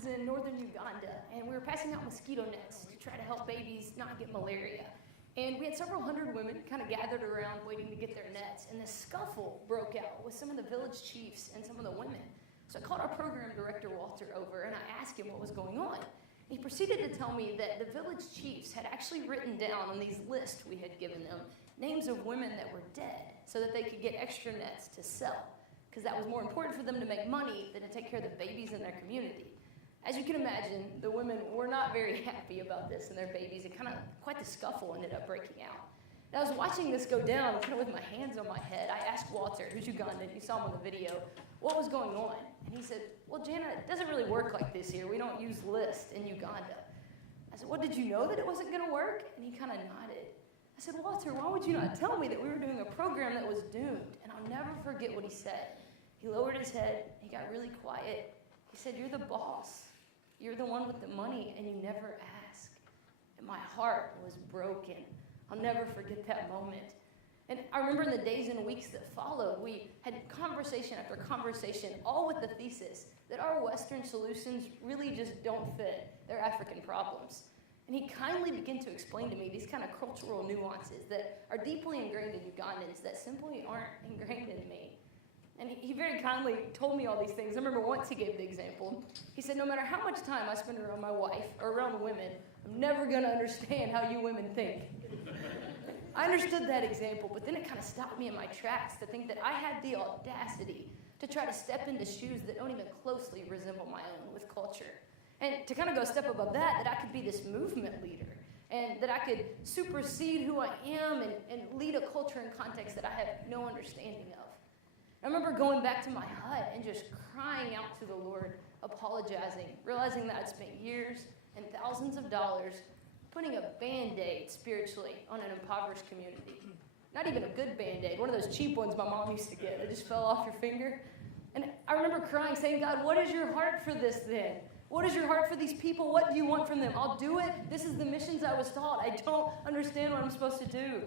was in northern Uganda, and we were passing out mosquito nets to try to help babies not get malaria. And we had several hundred women kind of gathered around waiting to get their nets, and this scuffle broke out with some of the village chiefs and some of the women. So I called our program director, Walter, over, and I asked him what was going on. He proceeded to tell me that the village chiefs had actually written down on these lists we had given them names of women that were dead so that they could get extra nets to sell, because that was more important for them to make money than to take care of the babies in their community. As you can imagine, the women were not very happy about this and their babies. It kind of, quite the scuffle ended up breaking out. And I was watching this go down, kind of with my hands on my head. I asked Walter, who's Ugandan, you saw him on the video, what was going on? And he said, well, Jana, it doesn't really work like this here. We don't use lists in Uganda. I said, well, did you know that it wasn't going to work? And he kind of nodded. I said, Walter, why would you not tell me that we were doing a program that was doomed? And I'll never forget what he said. He lowered his head. He got really quiet. He said, you're the boss. You're the one with the money, and you never ask. And my heart was broken. I'll never forget that moment. And I remember in the days and weeks that followed, we had conversation after conversation, all with the thesis that our Western solutions really just don't fit their African problems. And he kindly began to explain to me these kind of cultural nuances that are deeply ingrained in Ugandans that simply aren't ingrained in me. And he very kindly told me all these things. I remember once he gave the example. He said, no matter how much time I spend around my wife or around women, I'm never going to understand how you women think. I understood that example, but then it kind of stopped me in my tracks to think that I had the audacity to try to step into shoes that don't even closely resemble my own with culture. And to kind of go a step above that I could be this movement leader, and that I could supersede who I am and lead a culture and context that I have no understanding of. I remember going back to my hut and just crying out to the Lord, apologizing, realizing that I'd spent years and thousands of dollars putting a Band-Aid spiritually on an impoverished community. Not even a good Band-Aid, one of those cheap ones my mom used to get that just fell off your finger. And I remember crying, saying, God, what is your heart for this then? What is your heart for these people? What do you want from them? I'll do it. This is the missions I was taught. I don't understand what I'm supposed to do.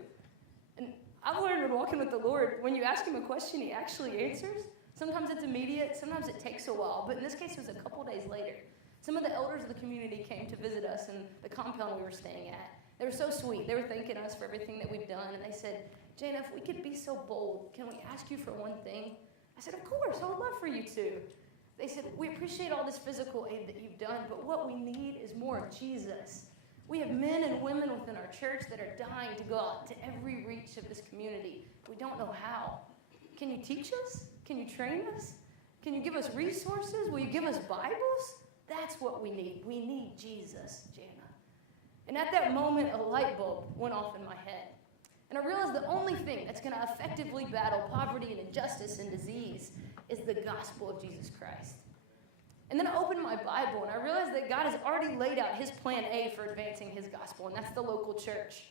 And I've learned in walking with the Lord, when you ask him a question, he actually answers. Sometimes it's immediate, sometimes it takes a while, but in this case it was a couple days later. Some of the elders of the community came to visit us in the compound we were staying at. They were so sweet. They were thanking us for everything that we've done, and they said, Jana, if we could be so bold, can we ask you for one thing? I said, of course, I would love for you to. They said, we appreciate all this physical aid that you've done, but what we need is more of Jesus. We have men and women within our church that are dying to go out to every reach of this community. We don't know how. Can you teach us? Can you train us? Can you give us resources? Will you give us Bibles? That's what we need. We need Jesus, Jana. And at that moment, a light bulb went off in my head. And I realized the only thing that's going to effectively battle poverty and injustice and disease is the gospel of Jesus Christ. And then I opened my Bible, and I realized that God has already laid out his plan A for advancing his gospel, and that's the local church.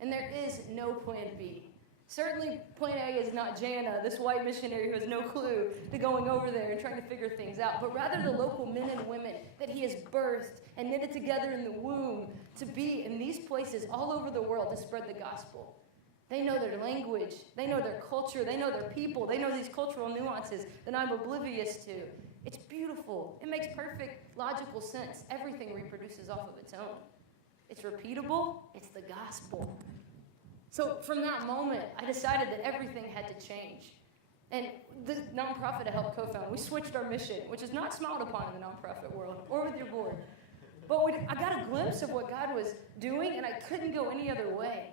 And there is no plan B. Certainly, plan A is not Jana, this white missionary who has no clue to going over there and trying to figure things out, but rather the local men and women that he has birthed and knitted together in the womb to be in these places all over the world to spread the gospel. They know their language, they know their culture, they know their people, they know these cultural nuances that I'm oblivious to. It's beautiful. It makes perfect, logical sense. Everything reproduces off of its own. It's repeatable. It's the gospel. So from that moment, I decided that everything had to change. And the nonprofit I helped co-found, we switched our mission, which is not smiled upon in the nonprofit world or with your board. But I got a glimpse of what God was doing, and I couldn't go any other way.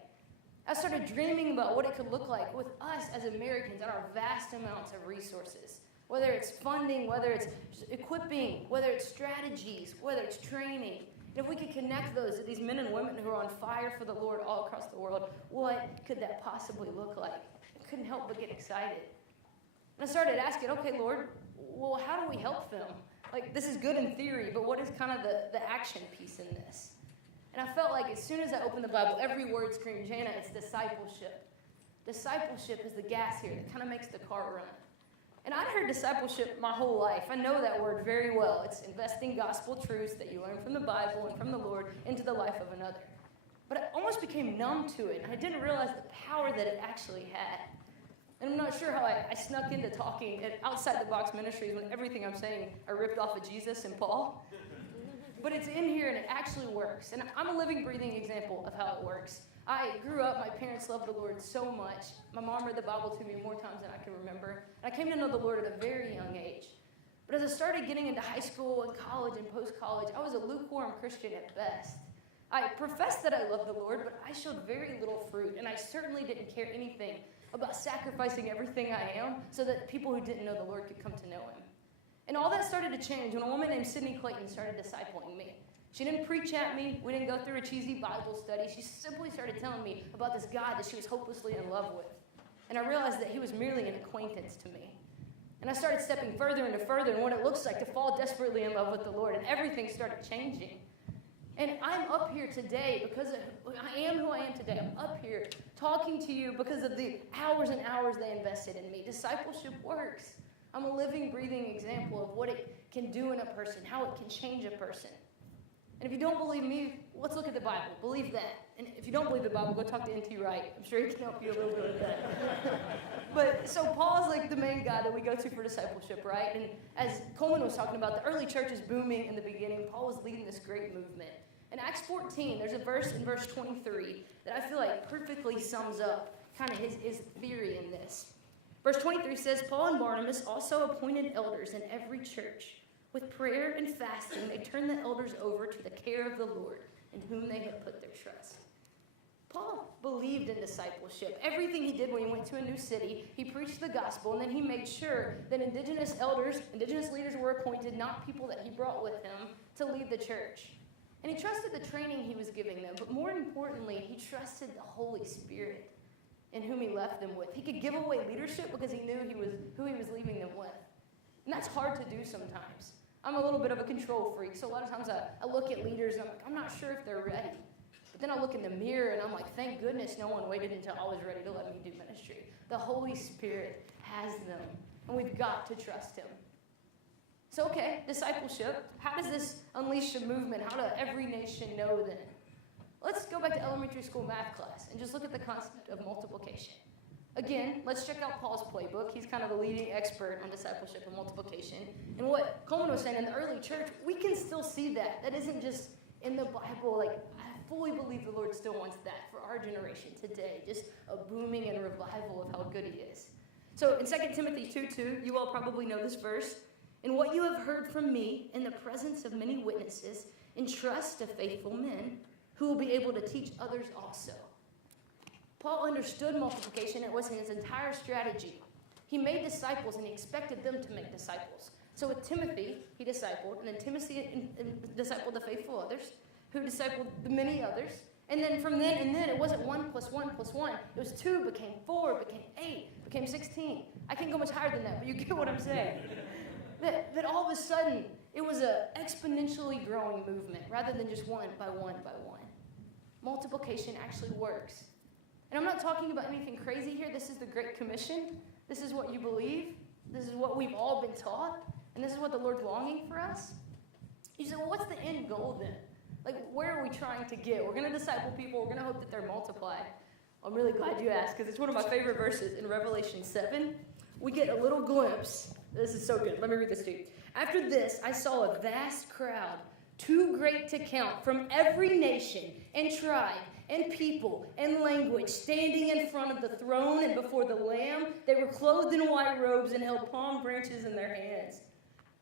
I started dreaming about what it could look like with us as Americans and our vast amounts of resources. Whether it's funding, whether it's equipping, whether it's strategies, whether it's training. And if we could connect those to these men and women who are on fire for the Lord all across the world, what could that possibly look like? I couldn't help but get excited. And I started asking, okay, Lord, well, how do we help them? Like, this is good in theory, but what is kind of the action piece in this? And I felt like as soon as I opened the Bible, every word screamed, Jana, it's discipleship. Discipleship is the gas here that kind of makes the car run. And I'd heard discipleship my whole life. I know that word very well. It's investing gospel truths that you learn from the Bible and from the Lord into the life of another. But I almost became numb to it, and I didn't realize the power that it actually had. And I'm not sure how I snuck into talking at outside-the-box ministries when everything I'm saying I ripped off of Jesus and Paul. but it's in here and it actually works. And I'm a living, breathing example of how it works. I grew up, my parents loved the Lord so much. My mom read the Bible to me more times than I can remember. And I came to know the Lord at a very young age. But as I started getting into high school and college and post-college, I was a lukewarm Christian at best. I professed that I loved the Lord, but I showed very little fruit. And I certainly didn't care anything about sacrificing everything I am so that people who didn't know the Lord could come to know him. And all that started to change when a woman named Sydney Clayton started discipling me. She didn't preach at me. We didn't go through a cheesy Bible study. She simply started telling me about this God that she was hopelessly in love with. And I realized that he was merely an acquaintance to me. And I started stepping further and further in what it looks like to fall desperately in love with the Lord. And everything started changing. And I'm up here today because I am who I am today. I'm up here talking to you because of the hours and hours they invested in me. Discipleship works. I'm a living, breathing example of what it can do in a person, how it can change a person. And if you don't believe me, let's look at the Bible. Believe that. And if you don't believe the Bible, go talk to N.T. Wright. I'm sure he can help you a little bit with that. But so Paul's like the main guy that we go to for discipleship, right? And as Coleman was talking about, the early church is booming in the beginning. Paul was leading this great movement. In Acts 14, there's a verse in verse 23 that I feel like perfectly sums up kind of his theory in this. Verse 23 says, Paul and Barnabas also appointed elders in every church. With prayer and fasting, they turned the elders over to the care of the Lord, in whom they had put their trust. Paul believed in discipleship. Everything he did when he went to a new city, he preached the gospel, and then he made sure that indigenous leaders were appointed, not people that he brought with him, to lead the church. And he trusted the training he was giving them, but more importantly, he trusted the Holy Spirit in whom he left them with. He could give away leadership because he knew who he was leaving them with. And that's hard to do sometimes. I'm a little bit of a control freak, so a lot of times I look at leaders and I'm like, I'm not sure if they're ready. But then I look in the mirror and I'm like, thank goodness no one waited until I was ready to let me do ministry. The Holy Spirit has them, and we've got to trust him. So, okay, discipleship. How does this unleash a movement? How does every nation know then? Let's go back to elementary school math class and just look at the concept of multiplication. Again, let's check out Paul's playbook. He's kind of the leading expert on discipleship and multiplication. And what Coleman was saying, in the early church, we can still see that. That isn't just in the Bible. Like, I fully believe the Lord still wants that for our generation today. Just a booming and revival of how good he is. So in 2 Timothy 2:2, you all probably know this verse. And what you have heard from me in the presence of many witnesses, entrust to faithful men who will be able to teach others also. Paul understood multiplication. It was his entire strategy. He made disciples, and he expected them to make disciples. So with Timothy, he discipled, and then Timothy discipled the faithful others, who discipled the many others. And then from then and then, it wasn't 1 + 1 + 1. It was 2, became 4, became 8, became 16. I can't go much higher than that, but you get what I'm saying. That all of a sudden, it was an exponentially growing movement, rather than just one by one by one. Multiplication actually works. And I'm not talking about anything crazy here. This is the Great Commission. This is what you believe. This is what we've all been taught. And this is what the Lord's longing for us. You say, well, what's the end goal then? Like, where are we trying to get? We're going to disciple people. We're going to hope that they're multiplied. I'm really glad you asked, because it's one of my favorite verses in Revelation 7. We get a little glimpse. This is so good. Let me read this to you. After this, I saw a vast crowd, too great to count, from every nation and tribe and people and language, standing in front of the throne and before the Lamb. They were clothed in white robes and held palm branches in their hands.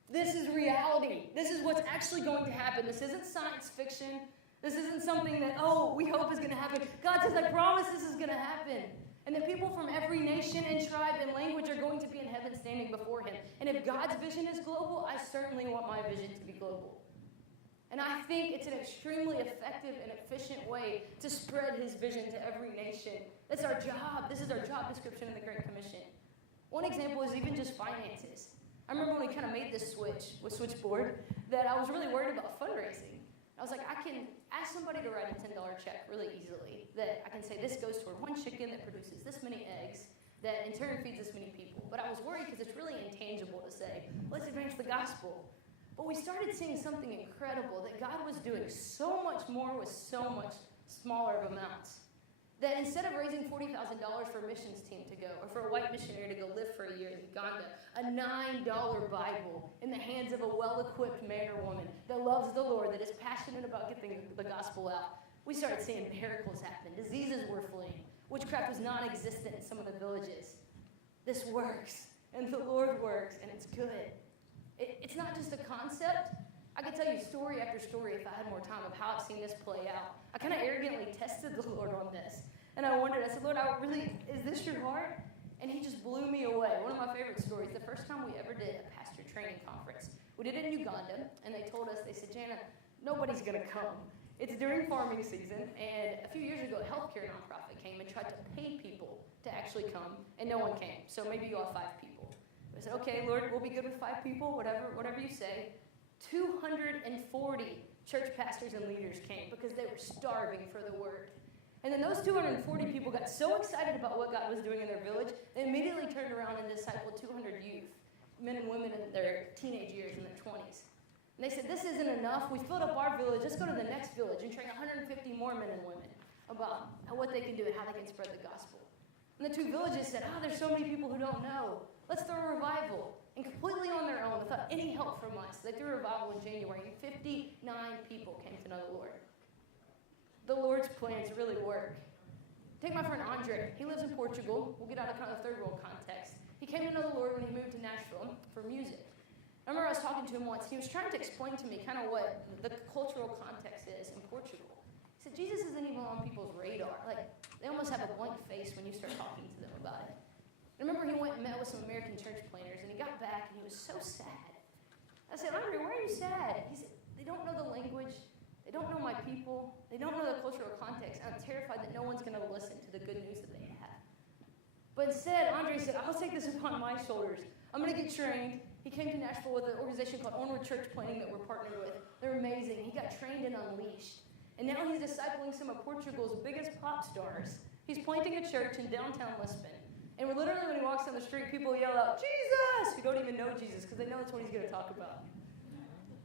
This is reality. This is what's actually going to happen. This isn't science fiction. This isn't something that, we hope is going to happen. God says, I promise this is going to happen. And that people from every nation and tribe and language are going to be in heaven standing before him. And if God's vision is global, I certainly want my vision to be global. And I think it's an extremely effective and efficient way to spread his vision to every nation. That's our job. This is our job description in the Great Commission. One example is even just finances. I remember when we kind of made this switch with Switchboard that I was really worried about fundraising. I was like, I can ask somebody to write a $10 check really easily, that I can say this goes toward one chicken that produces this many eggs, that in turn feeds this many people. But I was worried because it's really intangible to say, let's advance the gospel. But we started seeing something incredible, that God was doing so much more with so much smaller of amounts. that instead of raising $40,000 for a missions team to go, or for a white missionary to go live for a year in Uganda, a $9 Bible in the hands of a well-equipped man or woman that loves the Lord, that is passionate about getting the gospel out, we started seeing miracles happen. Diseases were fleeing. Witchcraft was non-existent in some of the villages. This works, and the Lord works, and it's good. It's not just a concept. I could tell you story after story if I had more time of how I've seen this play out. I kind of arrogantly tested the Lord on this. And I wondered, I said, Lord, is this your heart? And he just blew me away. One of my favorite stories, the first time we ever did a pastor training conference. We did it in Uganda, and they told us, they said, Jana, nobody's going to come. It's during farming season, and a few years ago, a healthcare nonprofit came and tried to pay people to actually come, and no one came. So maybe you'll have 5 people. I said, okay, Lord, we'll be good with 5 people, whatever you say. 240 church pastors and leaders came because they were starving for the word. And then those 240 people got so excited about what God was doing in their village, they immediately turned around and discipled 200 youth, men and women in their teenage years, in their 20s. And they said, this isn't enough. We filled up our village. Let's go to the next village and train 150 more men and women about what they can do and how they can spread the gospel. And the 2 villages said, there's so many people who don't know. Let's throw a revival. And completely on their own, without any help from us, they threw a revival in January, and 59 people came to know the Lord. The Lord's plans really work. Take my friend Andre. He lives in Portugal. We'll get out of kind of the third world context. He came to know the Lord when he moved to Nashville for music. I remember I was talking to him once. He was trying to explain to me kind of what the cultural context is in Portugal. He said, Jesus isn't even on people's radar. Like, they almost have a blank face when you start talking to them about it. I remember he went and met with some American church planners, and he got back, and he was so sad. I said, Andre, why are you sad? He said, they don't know the language. They don't know my people. They don't know the cultural context. I'm terrified that no one's going to listen to the good news that they have. But instead, Andre said, I'll take this upon my shoulders. I'm going to get trained. He came to Nashville with an organization called Onward Church Planning that we're partnered with. They're amazing. He got trained and unleashed. And now he's discipling some of Portugal's biggest pop stars. He's planting a church in downtown Lisbon. And we're literally, when he walks down the street, people yell out, Jesus! Who don't even know Jesus, because they know that's what he's going to talk about.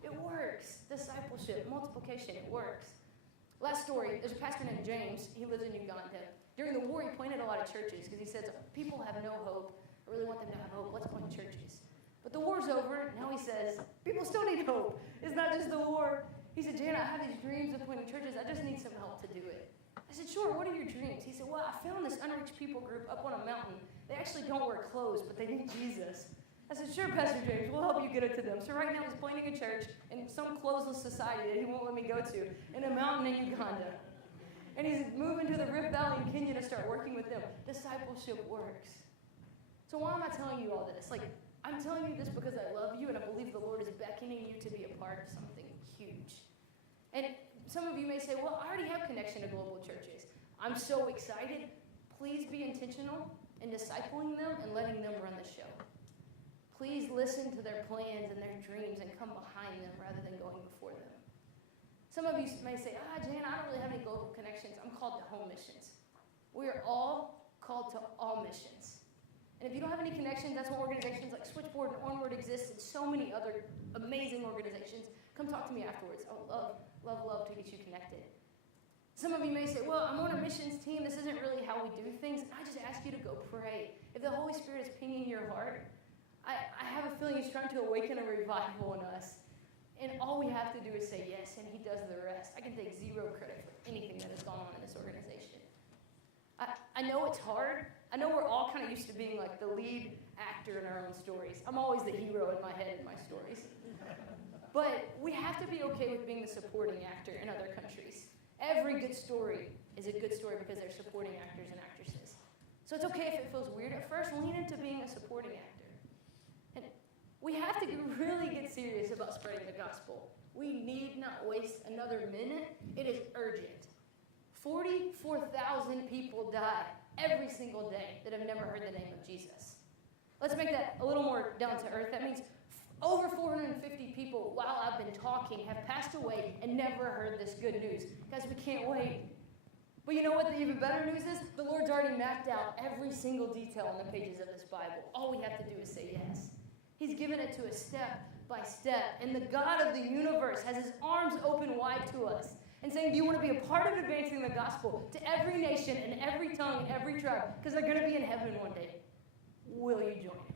It works. Discipleship, multiplication, it works. Last story, there's a pastor named James. He lives in Uganda. During the war, he planted a lot of churches, because he says, people have no hope. I really want them to have hope. Let's plant churches. But the war's over. Now he says, people still need hope. It's not just the war. He said, Jana, I have these dreams of planting churches. I just need some help to do it. I said, sure, what are your dreams? He said, well, I found this unreached people group up on a mountain. They actually don't wear clothes, but they need Jesus. I said, sure, Pastor James, we'll help you get it to them. So right now he's planting a church in some clothesless society that he won't let me go to, in a mountain in Uganda. And he's moving to the Rift Valley in Kenya to start working with them. Discipleship works. So why am I telling you all this? Like, I'm telling you this because I love you, and I believe the Lord is beckoning you to be a part of something huge. And some of you may say, well, I already have connection to global churches. I'm so excited. Please be intentional in discipling them and letting them run the show. Please listen to their plans and their dreams and come behind them rather than going before them. Some of you may say, Jan, I don't really have any global connections. I'm called to home missions. We are all called to all missions. And if you don't have any connections, that's why organizations like Switchboard and Onward exist, and so many other amazing organizations. Come talk to me afterwards. I would love to get you connected. Some of you may say, well, I'm on a missions team. This isn't really how we do things. I just ask you to go pray. If the Holy Spirit is pinging your heart, I have a feeling he's trying to awaken a revival in us. And all we have to do is say yes, and he does the rest. I can take zero credit for anything that has gone on in this organization. I know it's hard. I know we're all kind of used to being like the lead actor in our own stories. I'm always the hero in my head in my stories. But we have to be okay with being the supporting actor in other countries. Every good story is a good story because they're supporting actors and actresses. So it's okay if it feels weird at first. Lean into being a supporting actor. And we have to really get serious about spreading the gospel. We need not waste another minute. It is urgent. 44,000 people die every single day that have never heard the name of Jesus. Let's make that a little more down to earth. That means over 450 people, while I've been talking, have passed away and never heard this good news. Guys, we can't wait. But you know what the even better news is? The Lord's already mapped out every single detail on the pages of this Bible. All we have to do is say yes. He's given it to us step by step. And the God of the universe has his arms open wide to us. and saying, do you want to be a part of advancing the gospel to every nation and every tongue and every tribe? Because they're going to be in heaven one day. Will you join us?